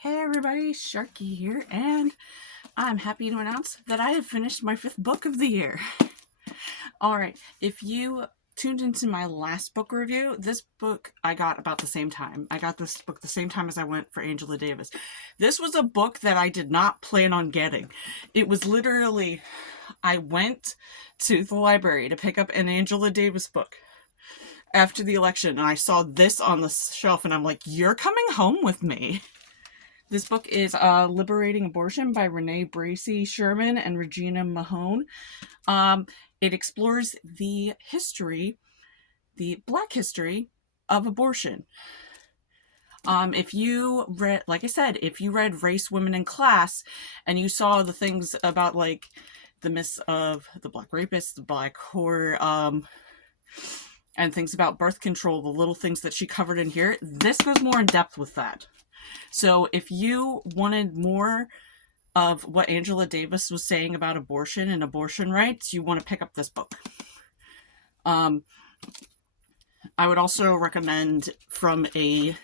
Hey everybody, Sharky here, and I'm happy to announce that I have finished my 5th book of the year. Alright, if you tuned into my last book review, this book I got about the same time. I got this book the same time as I went for Angela Davis. This was a book that I did not plan on getting. It was literally, I went to the library to pick up an Angela Davis book after the election, and I saw this on the shelf, and I'm like, you're coming home with me. This book is Liberating Abortion by Renee Bracey Sherman and Regina Mahone. It explores the history, the Black history of abortion. If you read, like I said, if you read Race, Women, and Class, and you saw the things about, like, the myths of the Black rapist, the Black whore, and things about birth control, the little things that she covered in here, this goes more in depth with that. So if you wanted more of what Angela Davis was saying about abortion and abortion rights, you want to pick up this book. I would also recommend, from a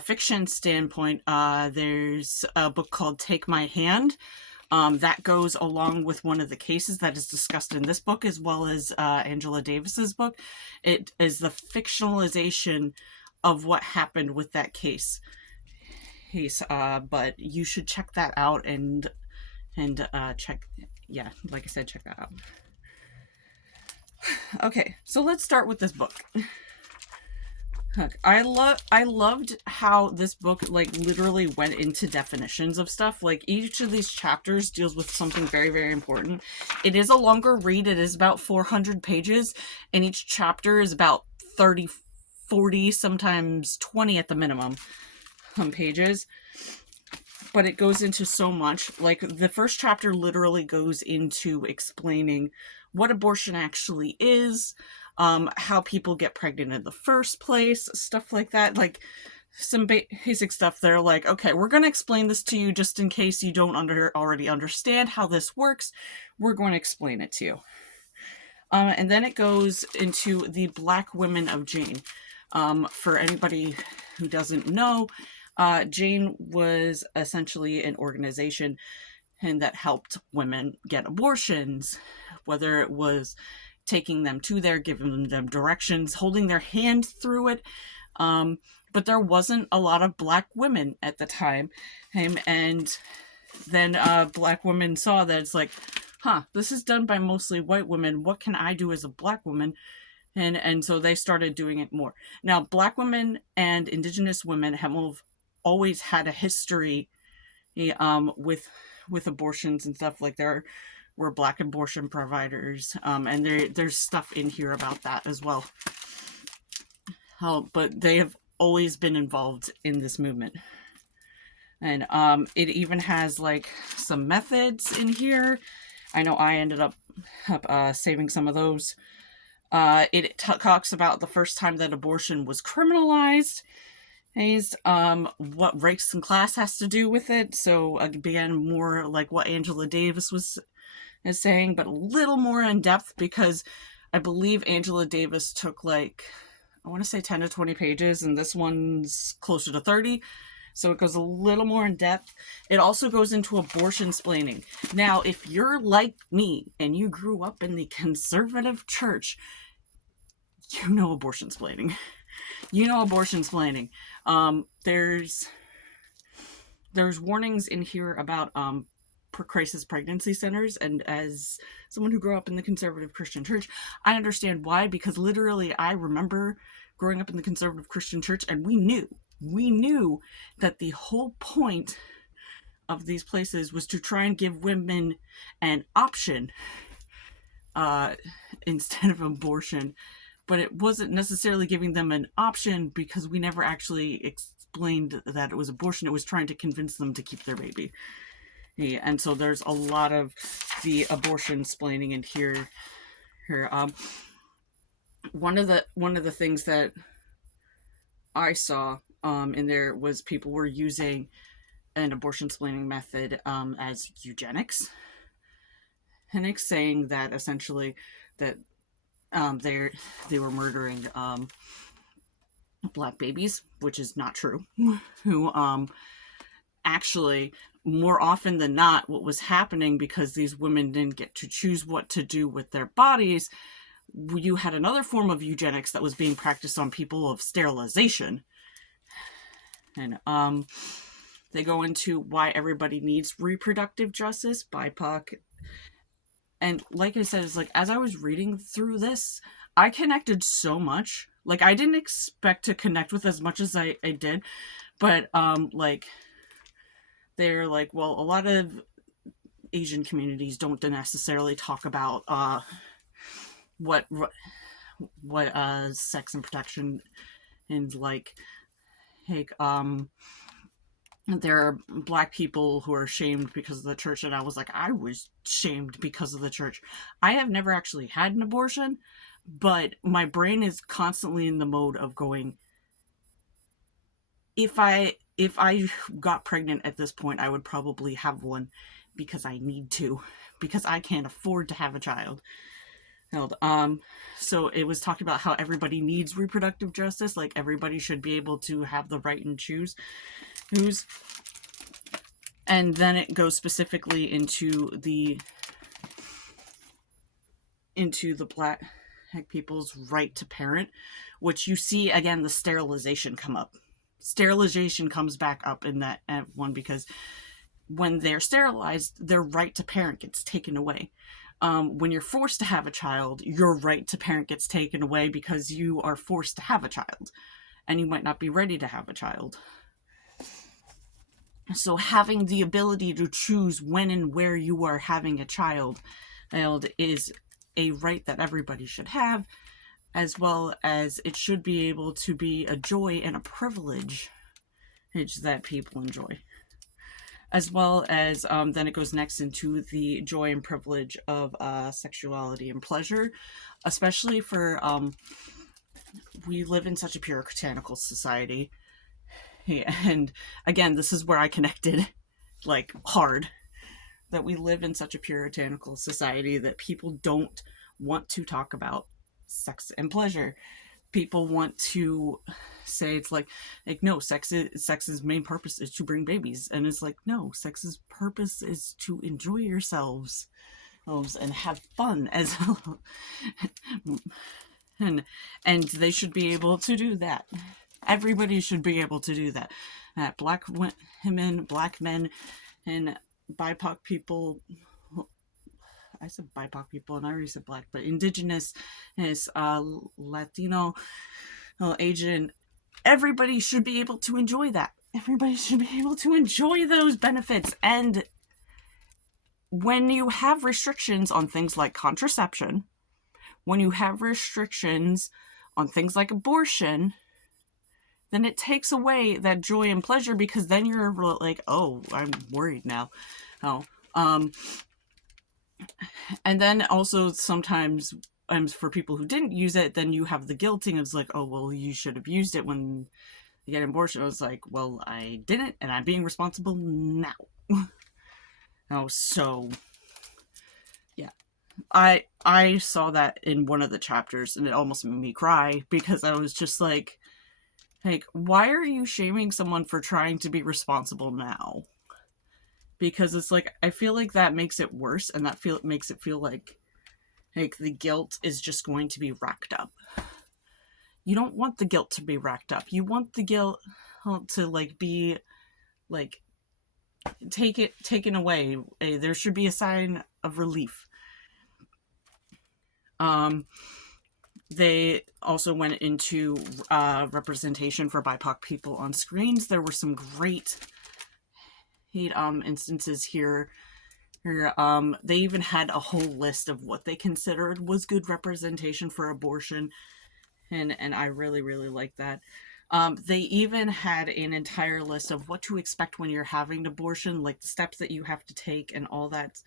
fiction standpoint, there's a book called Take My Hand. That goes along with one of the cases that is discussed in this book, as well as Angela Davis's book. It is the fictionalization of what happened with that case. But you should check that out and check, yeah, like I said, check that out. Okay, so let's start with this book. I loved how this book, like, literally went into definitions of stuff. Like, each of these chapters deals with something very, very important. It is a longer read. It is about 400 pages, and each chapter is about 30, 40, sometimes 20 at the minimum pages. But it goes into so much. Like, the first chapter literally goes into explaining what abortion actually is, how people get pregnant in the first place, stuff like that. Like, some basic stuff. They're like, okay, we're going to explain this to you just in case you don't already understand how this works. We're going to explain it to you. And then it goes into the Black women of Jane. For anybody who doesn't know, Jane was essentially an organization and that helped women get abortions, whether it was taking them to there, giving them directions, holding their hand through it. But there wasn't a lot of Black women at the time. And then Black women saw that it's like, this is done by mostly white women. What can I do as a Black woman? And so they started doing it more. Now, Black women and Indigenous women have always had a history with abortions and stuff. Like, there were Black abortion providers, and there's stuff in here about that as well. But they have always been involved in this movement. And it even has, like, some methods in here. I know I ended up saving some of those. It talks about the first time that abortion was criminalized, what race and class has to do with it. So again, more like what Angela Davis is saying, but a little more in depth, because I believe Angela Davis took, like, I want to say 10 to 20 pages, and this one's closer to 30. So it goes a little more in depth. It also goes into abortion-splaining. Now, if you're like me and you grew up in the conservative church, you know abortion-splaining. You know abortion-splaining. There's warnings in here about crisis pregnancy centers, and as someone who grew up in the conservative Christian church, I understand why, because literally I remember growing up in the conservative Christian church, and we knew that the whole point of these places was to try and give women an option instead of abortion. But it wasn't necessarily giving them an option, because we never actually explained that it was abortion. It was trying to convince them to keep their baby. And so there's a lot of the abortion-splaining in here. One of the things that I saw in there was people were using an abortion-splaining method as eugenics. And it's saying that essentially that they were murdering black babies, which is not true, who actually, more often than not, what was happening, because these women didn't get to choose what to do with their bodies, you had another form of eugenics that was being practiced on people of sterilization. And they go into why everybody needs reproductive justice, BIPOC. And like I said, it's like, as I was reading through this, I connected so much. Like, I didn't expect to connect with as much as I did, but like, they're like, well, a lot of Asian communities don't necessarily talk about what sex and protection, and like there are black people who are shamed because of the church. And I was like, I was shamed because of the church. I have never actually had an abortion, but my brain is constantly in the mode of going, if I got pregnant at this point, I would probably have one because I need to, because I can't afford to have a child. So it was talking about how everybody needs reproductive justice, like everybody should be able to have the right and choose who's. And then it goes specifically into the black people's right to parent, which you see again, the sterilization come up. Sterilization comes back up in that one, because when they're sterilized, their right to parent gets taken away. When you're forced to have a child, your right to parent gets taken away because you are forced to have a child, and you might not be ready to have a child. So having the ability to choose when and where you are having a child is a right that everybody should have, as well as it should be able to be a joy and a privilege that people enjoy. As well as then it goes next into the joy and privilege of sexuality and pleasure, especially for we live in such a puritanical society. And again, this is where I connected like hard, that we live in such a puritanical society that people don't want to talk about sex and pleasure. People want to say it's like no, sex's main purpose is to bring babies, and it's like no, sex's purpose is to enjoy yourselves and have fun as and they should be able to do that. Everybody should be able to do that. Black women, black men, and BIPOC people. I said BIPOC people, and I already said black, but indigenous, is Latino, Asian. Everybody should be able to enjoy that. Everybody should be able to enjoy those benefits. And when you have restrictions on things like contraception, when you have restrictions on things like abortion, then it takes away that joy and pleasure, because then you're like, oh, I'm worried now. And then also sometimes for people who didn't use it, then you have the guilting of like, oh, well, you should have used it when you get an abortion. I was like, well, I didn't, and I'm being responsible now. So yeah, I saw that in one of the chapters, and it almost made me cry, because I was just like, why are you shaming someone for trying to be responsible now? Because it's like, I feel like that makes it worse, and that makes it feel like the guilt is just going to be racked up. You don't want the guilt to be racked up. You want the guilt to like be like taken away. There should be a sign of relief. They also went into representation for BIPOC people on screens. There were some great instances here. They even had a whole list of what they considered was good representation for abortion, and I really, really like that. They even had an entire list of what to expect when you're having an abortion, like the steps that you have to take and all that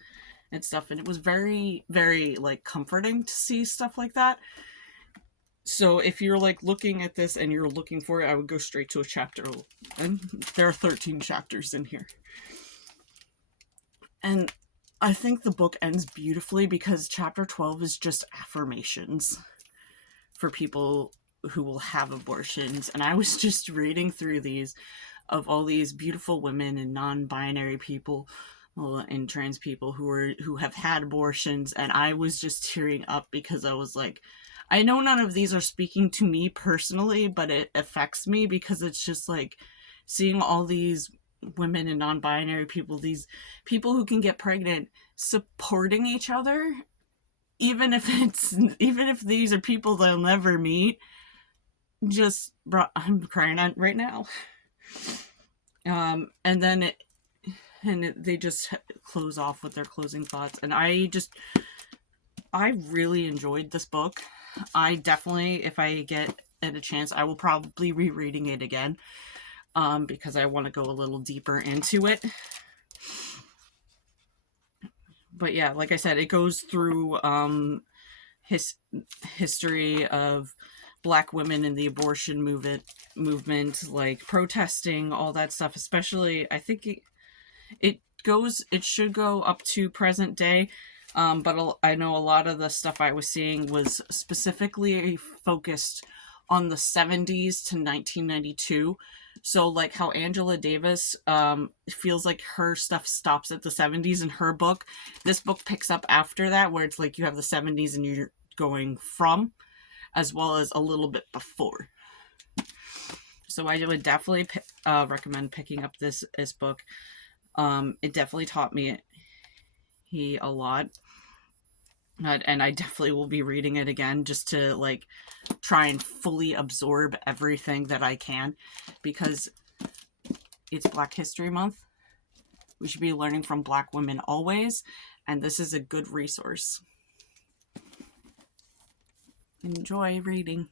and stuff. And it was very, very like comforting to see stuff like that. So if you're like looking at this and you're looking for it, I would go straight to a chapter. And there are 13 chapters in here. And I think the book ends beautifully, because chapter 12 is just affirmations for people who will have abortions. And I was just reading through these of all these beautiful women and non-binary people and trans people who have had abortions, and I was just tearing up because I was like, I know none of these are speaking to me personally, but it affects me because it's just like seeing all these women and non-binary people, these people who can get pregnant, supporting each other, even if these are people they'll never meet. Just I'm crying out right now. And then they just close off with their closing thoughts, and I really enjoyed this book. I definitely, if I get a chance, I will probably rereading it again, because I want to go a little deeper into it. But yeah, like I said, it goes through history of Black women in the abortion movement, like protesting, all that stuff. Especially, I think it should go up to present day. But I know a lot of the stuff I was seeing was specifically focused on the 70s to 1992. So like how Angela Davis feels like her stuff stops at the 70s in her book. This book picks up after that, where it's like you have the 70s and you're going from, as well as a little bit before. So I would definitely recommend picking up this book. It definitely taught me a lot. And I definitely will be reading it again just to like try and fully absorb everything that I can, because it's Black History Month. We should be learning from Black women always, and this is a good resource. Enjoy reading.